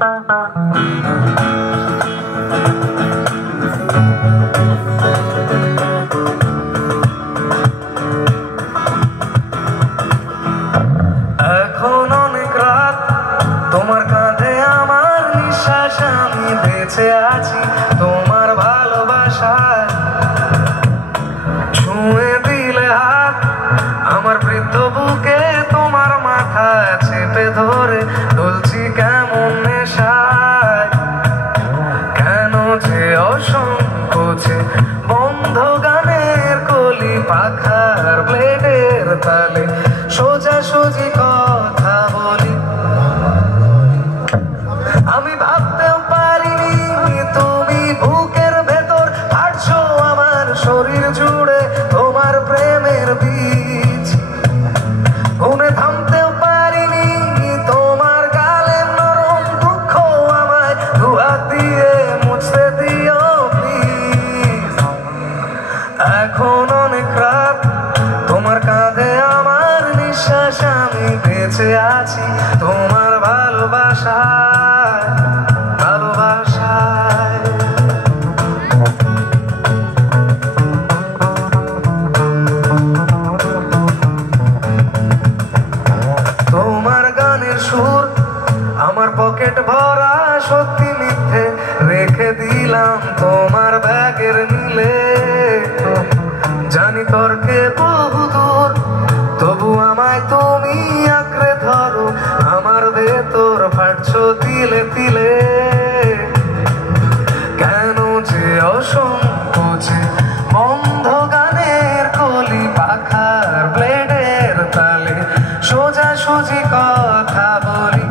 এখন অনেক রাত তোমার কাঁধে আমার নিঃশ্বাস, আমি বেঁচে আছি তোমার ভালোবাসায়। ছুঁয়ে দিলে হাত আমার বৃদ্ধ বুকে, তোমার মাথা চেপে ধরে দুলছি কেমন নেশায়। কেন যে অসংকোচে বন্ধ গানের কলি পাখার ব্লেডের তালে সোজাসুজি কথা বলি। আমি ভাবতেও পারিনি তুমি বুকের ভেতর হাঁটছো আমার শরীর জুড়ে তোমার প্রেমের বীজ। গুনে থামতেও পারিনি তোমার গালের নরম দুঃখ, আমায় দুহাত দিয়ে মুছতে দিও প্লিজ। এখন অনেক রাত তোমার কাঁধে আমার নিঃশ্বাস, আমি বেঁচে আছি তোমার ভালোবাসায়, ভালোবাসায়। তোমার গানের সুর আমার পকেট ভরা, সত্যি মিথ্যে রেখে দিলাম তোমার ব্যাগের নিলে। জানি তর্কে বহু দূর, তবু আমায় তুমি আঁকড়ে ধরো, আমার ভেতর ফাটছো তিলে তিলে। কেন যে অসংকোচে বন্ধ গানের কলি পাখার ব্লেডের তালে সোজাসুজি কথা বলি।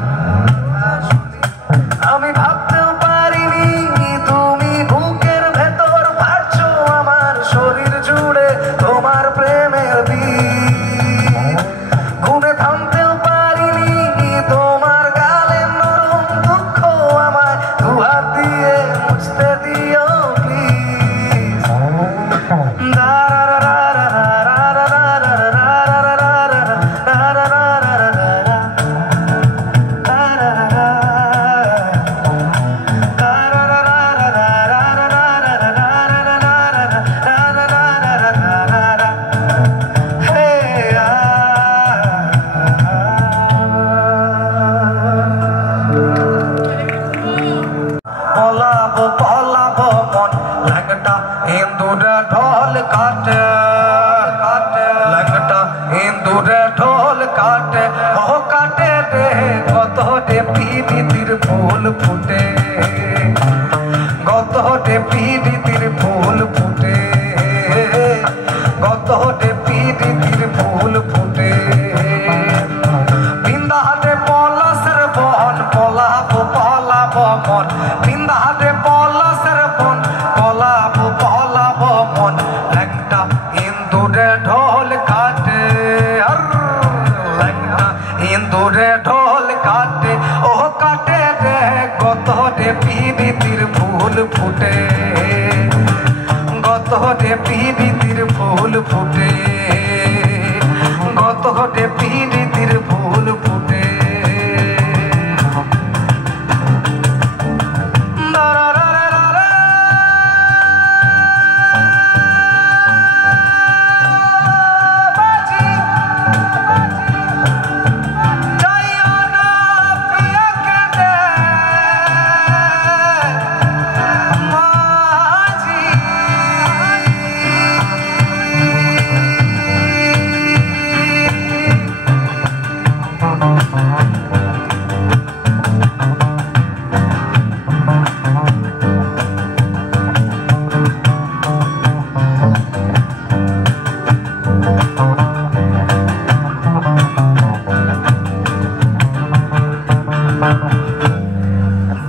আমি ভাবতেও পারিনি তুমি বুকের ভেতর ফাটছো আমার শরীর জুড়ে তোমার প্রেমের বীজ। গুনে থামতেও পারিনি তোমার গালের নরম দুঃখ, আমায় দুহাত দিয়ে মুছতে দিও প্লিজ। পলাবো পলাবো মন ল্যাংটা ইন্দুরে ঢোল কাটে কাটে, ল্যাংটা ইন্দুরে ঢোল কাটে, ও কাটে রে কত রে পিরিতির ফুল ফুটে, কত রে পিরিতির ফুল ফুটে, কত রে পিরিতির ফুল ফুটে। বিন্দাহাটে পলাশের বন, পলাবো পলাবো মন, বিন্দাহাটে পলাশের বন, পলাবো পলাবো মন, ল্যাংটা ইন্দুরে ঢোল কাটে, ল্যাংটা ইন্দুরে ঢোল কাটে, ও কাটে রে কত রে পিরিতির ফুল ফুটে, কত রে পিরিতির ফুল ফুটে, কত রে পিরিতির ফুল ফুটে।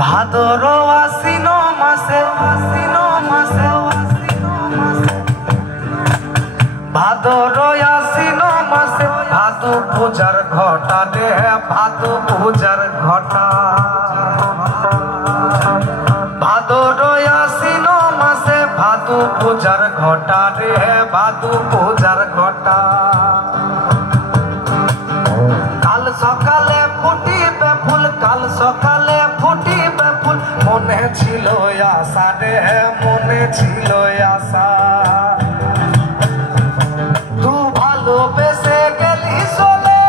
ভাদর আশ্বিন মাসে, আশ্বিন মাসে, ভাদর আশ্বিন মাসে, ভাদু পূজার ঘটা রে, ভাদু পূজার ঘটা, ভাদর আশ্বিন মাসে, ভাদু পূজার ঘটা রে, ভাদু পূজার ঘটা। কাল সকালে ফুটিবে ফুল, কাল সকালে ফুটি ছিল আশা রে মনে ছিল আশা তু ভালোবেসে গেলি চলে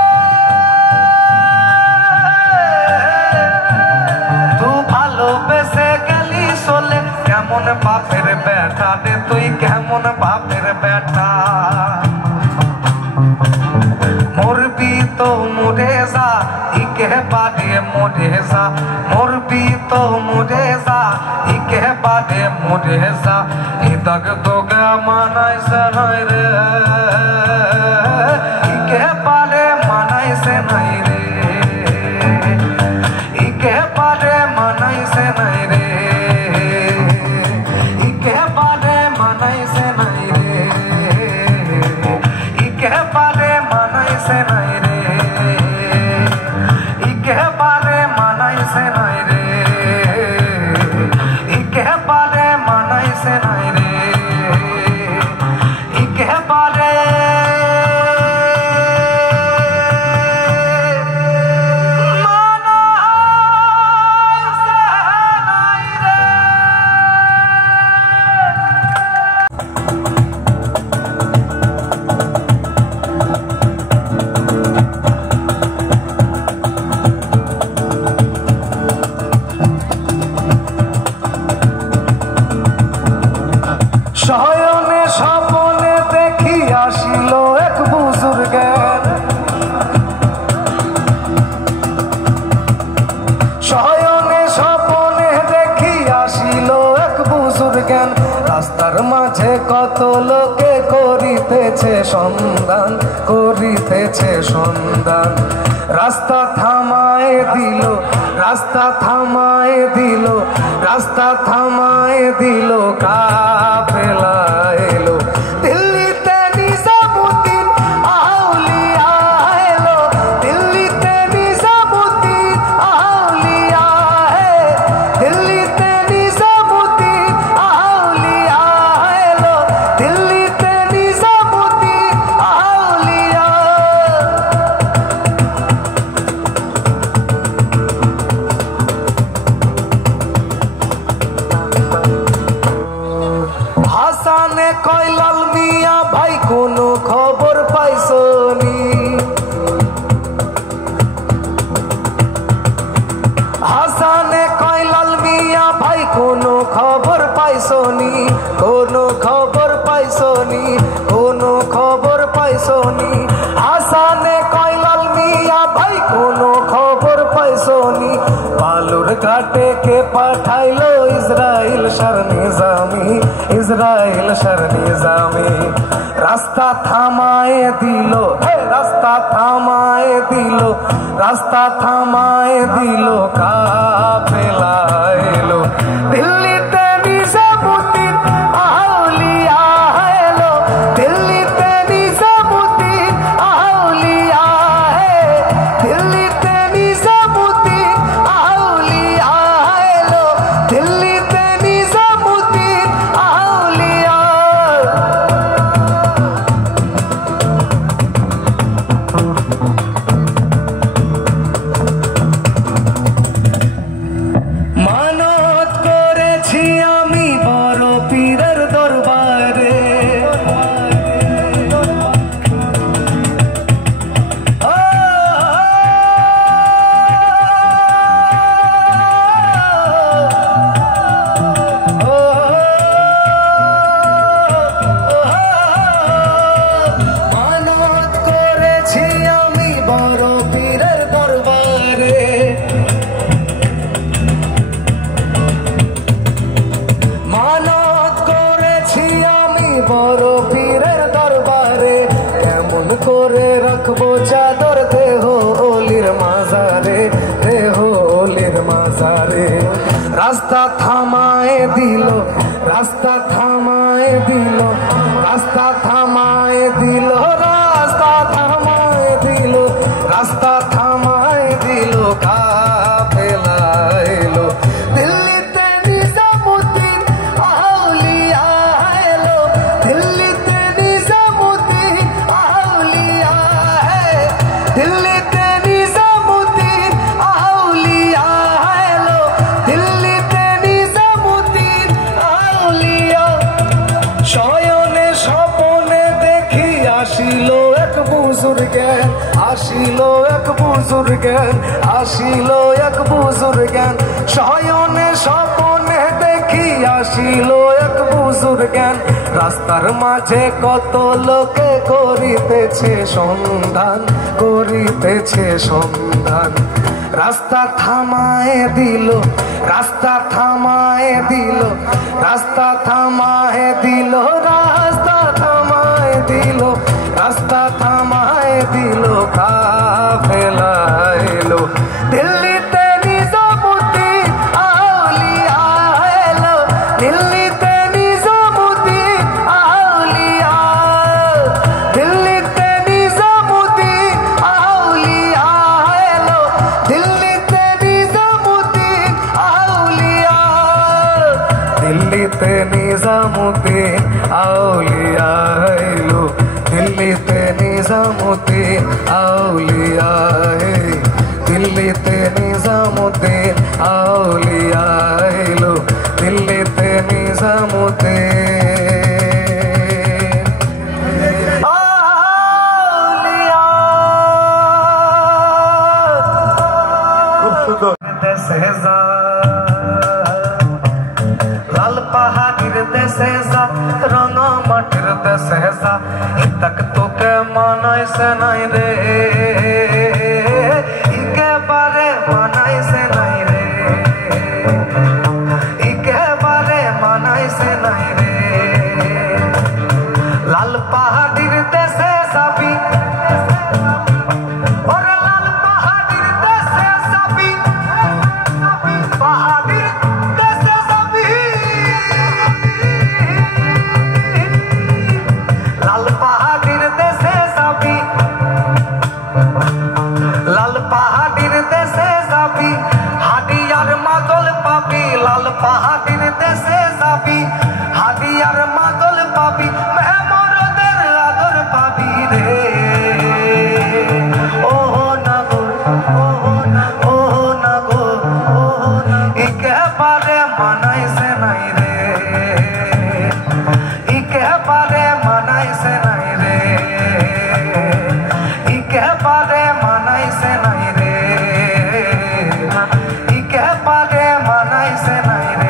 তু ভালোবেসে গেলি চলে কেমন বাপের বেটা রে তুই কেমন বাপের বেটা মরবি তো মরে যা ইকে বাদে মরে যা মরবি তো মরে যা ইকে বাদে মরে যা ইতক তোকে মানাইছে নাই রে ইকে বাদে মানাইছে নাই রে ইকে বাদে মানাইছে নাই রে ইকে বাদে মানাইছে নাই রে ইকে বাদে মানাইছে নাই রে ইকে বাদে মানাইছে নাই রে ইকে বাদে মানাইছে নাই রে ইকে বাদে শয়নে স্বপনে দেখি আসিল এক বুজুর্গের শয়নে স্বপনে দেখি আসিল এক বুজুর্গের রাস্তার মাঝে কত লোকে করিতেছে সন্ধান করিতেছে সন্ধান রাস্তা থামায় দিল রাস্তা থামায় দিল রাস্তা থামায় দিল কাফেলা এলো দিল্লিতে নিজামুদ্দিন আউলিয়া এলো দিল্লিতে নিজামুদ্দিন আউলিয়া দিল্লিতে নিজামুদ্দিন আউলিয়া এলো দিল্লিতে নিজামুদ্দিন আউলিয়া হাসানে কয় লাল মিয়া ভাই কোনো খবর পাইছনি হাসানে কয় লাল মিয়া ভাই কোনো খবর পাইছনি কোনো খবর পাইছনি কোনো খবর পাইছনি হাসানে কয় লাল মিয়া ভাই কোনো খবর পাইছনি বালুর ঘাটে কে পাঠাইলো ইসরাইল শার নিজামি ইসরাইল শার নিজামি রাস্তা থামায় দিল রাস্তা থামায় দিল রাস্তা থামায় দিল কাফেলা এলো দিল্লিতে নিজামুদ্দিন আউলিয়া এলো দিল্লিতে নিজামুদ্দিন আউলিয়া দিল্লিতে নিজামুদ্দিন আউলিয়া এলো দিল্লিতে নিজামুদ্দিন আউলিয়া মানত করেছি আমি বড় পীরের দরবারে মানত করেছি আমি বড় পীরের দরবারে মানত করেছি আমি বড় পীরের দরবারে কেমন করে রাখবো চাদর দেহ ওলির মাজারে দেহ ওলির মাজারে রাস্তা থামায় দিল রাস্তা থামায় দিল রাস্তা থামায় দিল রাস্তা থামায় দিল রাস্তা থামায় দিল কাফেলা এলো দিল্লিতে নিজামুদ্দিন আউলিয়া এলো দিল্লিতে নিজামুদ্দিন আউলিয়া দিল্লিতে নিজামুদ্দিন আউলিয়া এলো দিল্লিতে নিজামুদ্দিন বুজুর্গান আসিল এক বুজুর্গান শয়নে স্বপনে দেখি আসিল এক বুজুর্গান রাস্তার মাঝে কত লোকে করিতেছে সন্ধান করিতেছে সন্ধান রাস্তা থামায়ে দিল রাস্তা থামায়ে দিল রাস্তা থামায়ে দিল রাস্তা থামায়ে দিল রাস্তা থামায়ে দিল কাফেলা এলো দিল্লিতে নিজামুদ্দিন আউলিয়া এলো দিল্লিতে নিজামুদ্দিন আউলিয়া দিল্লিতে নিজামুদ্দিন আউলিয়া এলো দিল্লিতে নিজামুদ্দিন আউলিয়া দিল্লিতে নিজামুদ্দিন আউলিয়া এলো দিল্লিতে নিজামুদ্দিন আউলিয়া দিল্লিতে নিজামুদ্দিন আউলিয়া এলো দিল্লিতে নিজামুদ্দিন আউলিয়া খুব সুন্দর দেশে যা লাল পাহাড়ির দেশে যা রঙা মাটির দেশে যা तक तो के मानाई से नहीं रे इके बारे मानाई से नहीं रे इके बारे मानाई से नहीं रे लाल पहाड़ीर देशे जाबी और लाल पहाड़ीर देशे जाबी पहाड़ीर देशे जाबी लाल पहाड़ीर देशे जाबी लाल पहाड़ीर देशे जाबी हाडियार मादल पाबी लाल पहाड़ीर देशे जाबी हाडियार मादल पाबी मेहमानদের আদর পাবি রে ওহো না গো ওহো না গো ওহো ইকে পারে মানাই সে নাই রে ইকে পারে মানাই সে নাই রে ইকে পারে মানাই সে নাই রে ইকে পারে মানাই সে নাই রে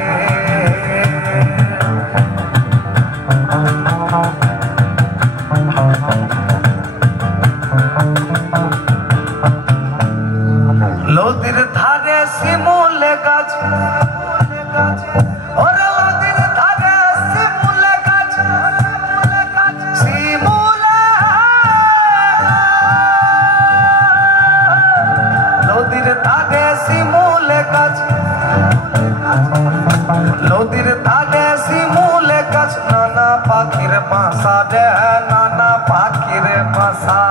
লোদির ধারে শিমুল গাছ ওরে লোদির ধারে শিমুল গাছ শিমুল লোদির ধারে শিমুল গাছ লোদির ধারে শিমুল গাছ নানা পাখির বাসা রে নানা পাখির বাসা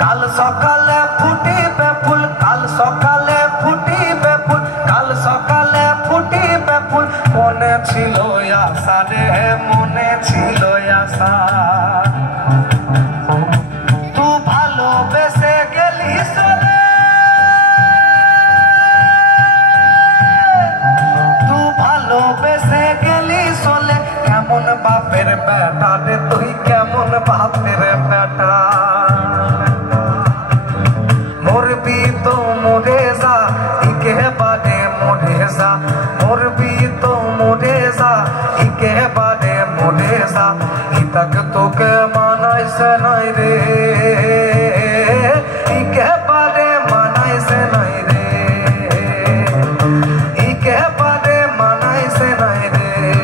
কাল সকালে ফুটিবে ফুল কাল সকালে ফুটিবে ফুল কাল সকালে ফুটিবে ফুল মনে ছিল আশা রে মনে ছিল আশা তু ভালোবেসে গেলি চলে তু ভালোবেসে গেলি চলে কেমন বাপের বেটা রে তুই কেমন বাপের বেটা मोरबी तो मोरेजा इके बारे मोरेजा मोरबी तो मोरेजा इके बारे मोरेजा इतक तो के मानाई से नहीं रे इके बारे मानाई से नहीं रे इके बारे मानाई से नहीं रे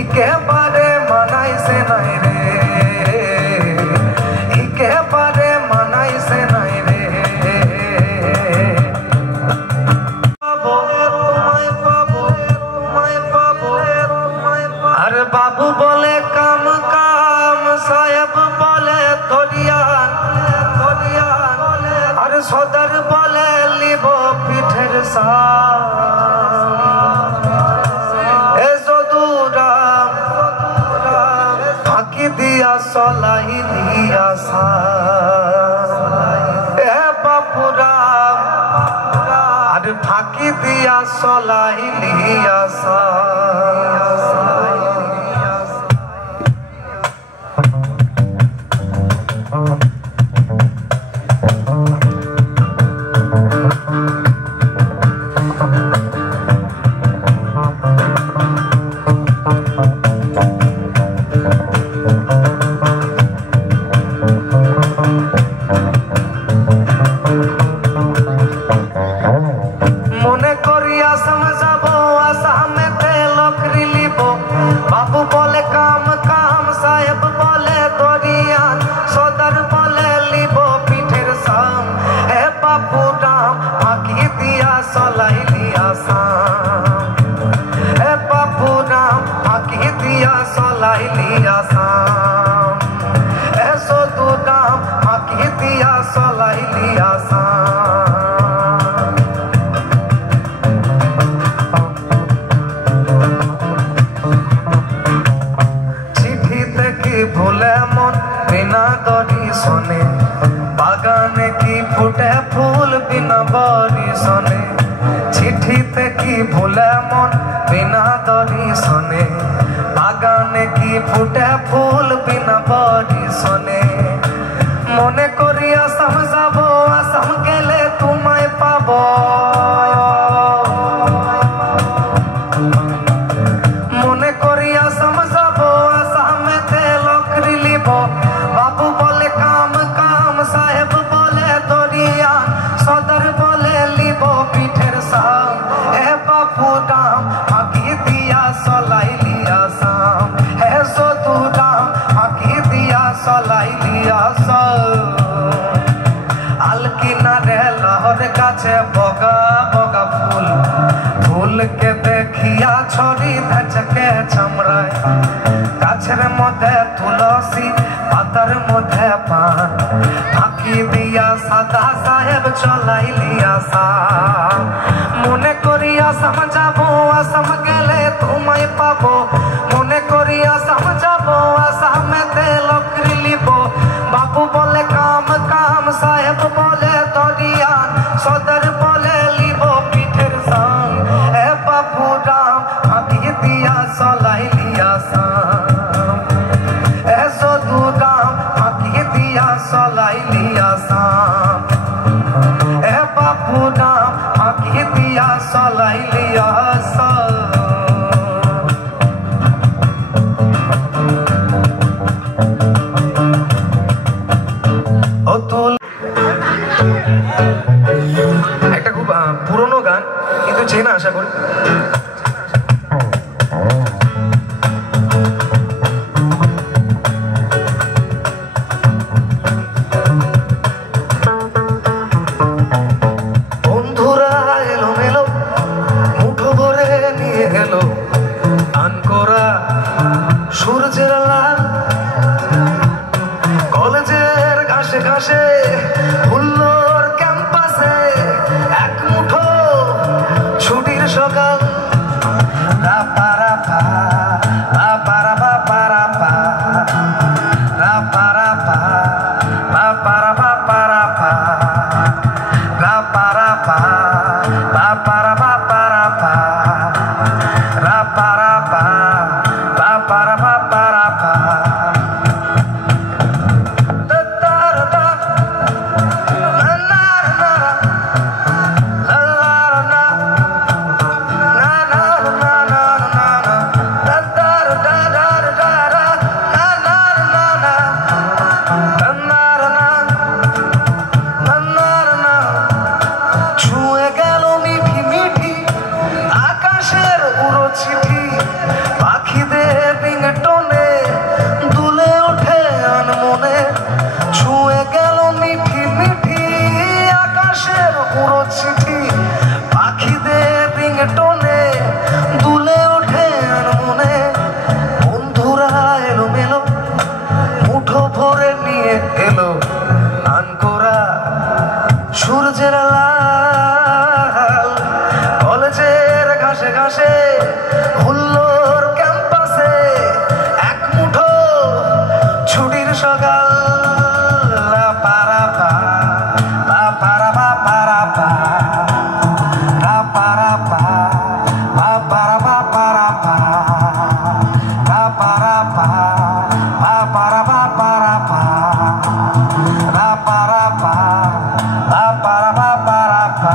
इके बारे मानाई से नहीं रे इके बारे मानाई से नहीं रे अरे बाबू बोले काम काम साहेब बोले थोड़ियान अरे सदर बोले लिबो पिठेर ए जदुरा फाঁকি দিয়া চলাই দিয়া সা এ বাপুরা আরে ফাঁকি দিয়া চলাই দিয়া সা আসান চিঠিতে কি ভুলে মন বিনা দর্শনে বাগানে কি ফুটে ফুল বিনা বর্ষণে চিঠিতে কি ভুলে মন বিনা দর্শনে বাগানে কি ফুটে ফুল বিনা বর্ষণে মনে করি আসাম যাব আসাম গেলে তোমায় পাব মনে করি আসাম যাব আসামেতে লকরি লিব বাবু বলে কাম কাম সাহেব বলে দরিয়া সদর বলে লিব পিঠের সাম হে বাবু দাম আঁকি দিয়া চলাইলি আসাম হে সদু দাম আঁকি দিয়া চলাইলি আসাম আলকিনারে লহর কাছে বগা বগা ফুল ফুলকে দেখিয়া ছড়ি ধাচকে চামড়ায় গাছের মধ্যে তুলসী পাতার মধ্যে পান ফাঁকি দিয়া সাদা সাহেব চলাইলি আসাম মনে করি আসাম যাবো আসাম গেলে তোমায় পাবো মনে করি আসাম যাবো আসামেতে লকরি লিব বাবু বলে কাম কাম সাহেব বলে দরিয়া সদর বলে লিব পিঠের সাম এ বাবু রাম আঁকি দিয়া চলাইলি আসাম এ সদু রাম আঁকি দিয়া চলাইলি আসাম এ বাবু রাম আঁকি দিয়া চলাইলি আসাম একটা খুব পুরনো গান কিন্তু চেনা আশা করি বন্ধুরা এলো মেলো মুঠো ভরে নিয়ে এলো আন করা সূর্যের লাল কলেজের ঘাসে ঘাসে হুল্লোর ক্যাম্পাসে এক মুঠো ছুটির সকাল রাপারাপা রাপারাপা রাপারাপা রাপারাপা রাপারাপা রাপারাপা রাপারাপা রাপারাপা সূর্যের লাল কলেজের ঘাসে ঘাসে হুল্লোর ক্যাম্পাসে এক মুঠো ছুটির সকাল রাপারাপা রাপারাপা রাপারাপা রাপারাপা রাপারাপা রাপারাপা রাপারাপা রাপারাপা রাপারাপা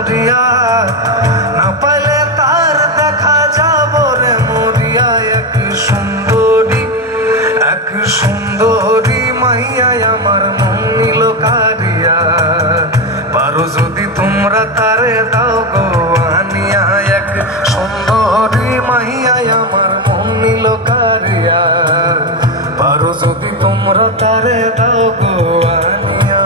মরিয়া, না পাইলে তার দেখা যাব রে মরিয়া। এক সুন্দরী মাইয়ায় আমার মন নিল কারিয়া, পারো যদি তোমরা তারে দাও গো আনিয়া। এক সুন্দরী মাইয়ায় আমার মন নিল কারিয়া, পারো যদি তোমরা তারে দাও গো আনিয়া।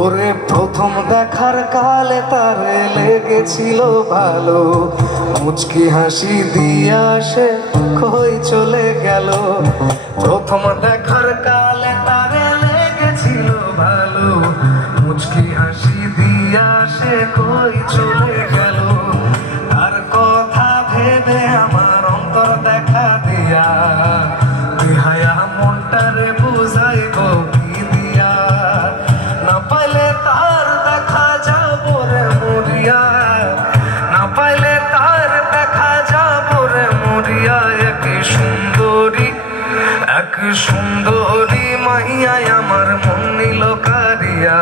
ওরে প্রথম দেখার কালে তারে লেগেছিল ভালো, মুচকি হাসি দিয়া সে কই চলে গেল। প্রথম দেখার কালে তারে লেগেছিল ভালো, মুচকি হাসি দিয়া সে কই চলে গেল। তার কথা ভেবে আমার অন্তর দেখা দিয়া, বিহায়া মনটারে বুঝাইব কি দিয়া। না পাইলে তার দেখা যাব রে মরিয়া, না পাইলে তার দেখা যাব রে মরিয়া। এক সুন্দরী মাইয়ায় আমার মন নিল কারিয়া,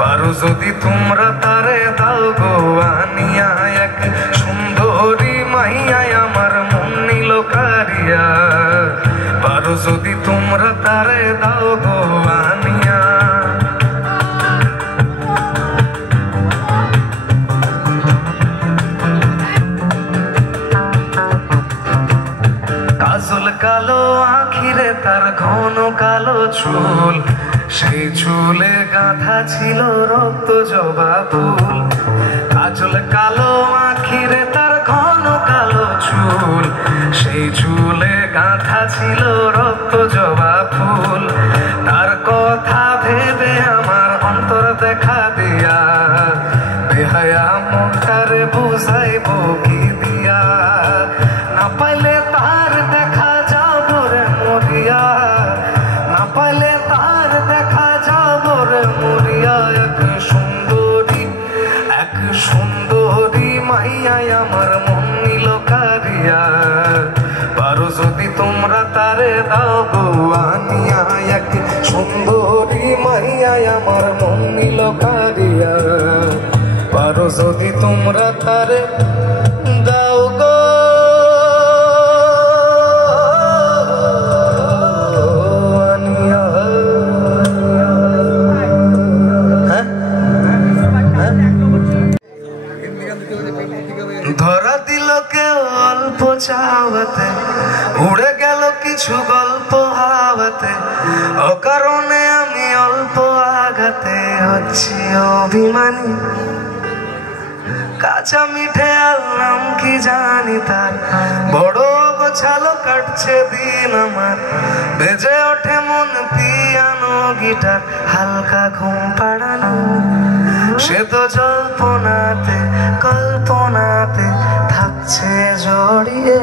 পারো যদি তোমরা তারে দাও গো আনিয়া। এক সুন্দরী মাইয়ায় আমার মন নিল কারিয়া, পারো যদি তোমরা তারে দাও গো আনিয়া। কাজল কালো আখিরে তার ঘন কালো চুল, সেই চুলে গাঁথা ছিল রক্ত জবা ফুল। কাজল কালো আখিরে তার ঘন কালো চুল, সেই চুলে গাঁথা ছিল রক্ত জবা ফুল। তার কথা ভেবে আমার অন্তর দেখা দিয়া, বেহায়া মনটারে বুঝাইব কি দিয়া। না পাইলে তার দেখা যাব রে মরিয়া, না পাইলে তার দেখা যাব রে মরিয়া। এক সুন্দরী মাইয়ায় আমার মন নিল কারিয়া, পারো যদি তোমরা তারে দাও গো আনিয়া। এক সুন্দরী মাইয়ায় আমার মন নিল কারিয়া, পারো যদি তোমরা তারে দাও গো আনিয়া। ধরা দিল কেউ অল্প চাওয়াতে, উড়ে গেল কিছু গল্প হাওয়াতে। অকারণে আমি অল্প আঘাতে হচ্ছি অভিমানী। কাঁচা মিঠে আললাম কি জানি তার, বড় গোছালো কাটছে দিন আমার। বেজে ওঠে মন পিয়ানো গিটার, হালকা ঘুম পাড়ানো। সে তো জল্পনাতে কল্পনাতে থাকছে জড়িয়ে,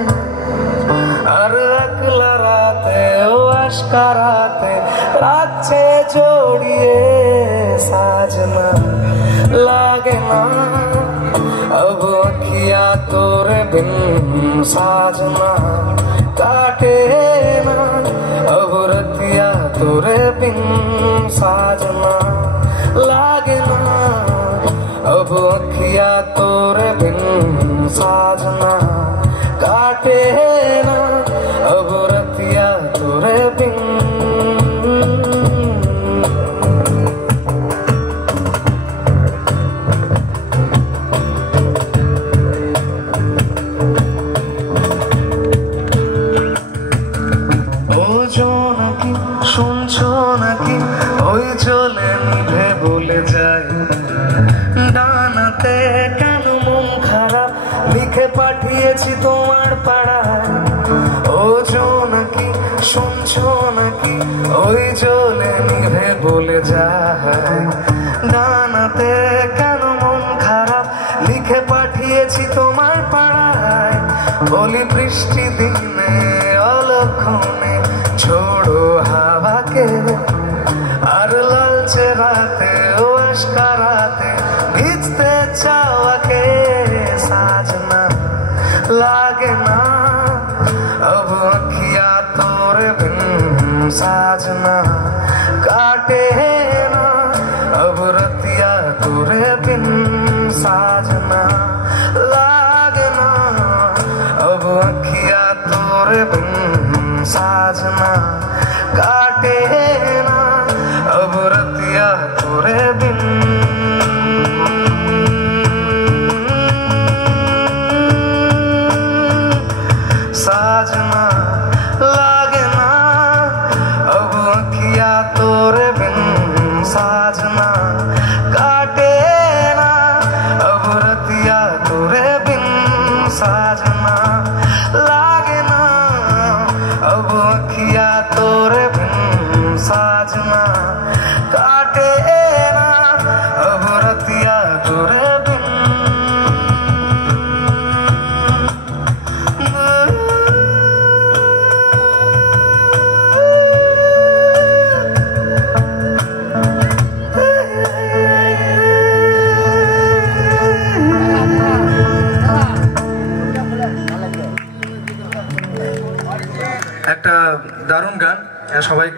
আর একলা রাতে ও আশকারাতে রাখছে জড়িয়ে। সাজনা লাগে না अब अखिया तोरे बिन, साजना काटे ना अब रतिया तोरे बिन। साजना लागे ना अब अखिया तोरे बिन, साजना काटे ना अब रतिया तोरे बिन। শুনছো নাকি ওই চলে নিভে বলে যায়, ডানাতে কেন মন খারাপ লিখে পাঠিয়েছি তোমার পাড়ায়। ও নাকি শুনছো নাকি ওই জ্বলে নিভে বলে যায় গানাতে কেন মন খারাপ লিখে পাঠিয়েছি তোমার পাড়ায় বলি বৃষ্টি দিনে অলক্ষণে ছোড়ো হাওয়াকে আর লালচে রাতে ও আশকারাতে ভিজতে চাওয়াকে साजना लागे ना अब अखिया तोरे बिन साजना काटे ना अब रतिया तोरे बिन साजना लागे ना अब अखिया तोरे बिन साजना काटे ना अब रतिया तोरे बिन साजना लागे ना अब अखिया तोरे बिन साजना काटे ना अब रतिया तोरे बिन साजना लागे ना अब अखिया तोरे बिन साजना काटे ना अब रतिया तोरे बिन একটা দারুণ গান সবাই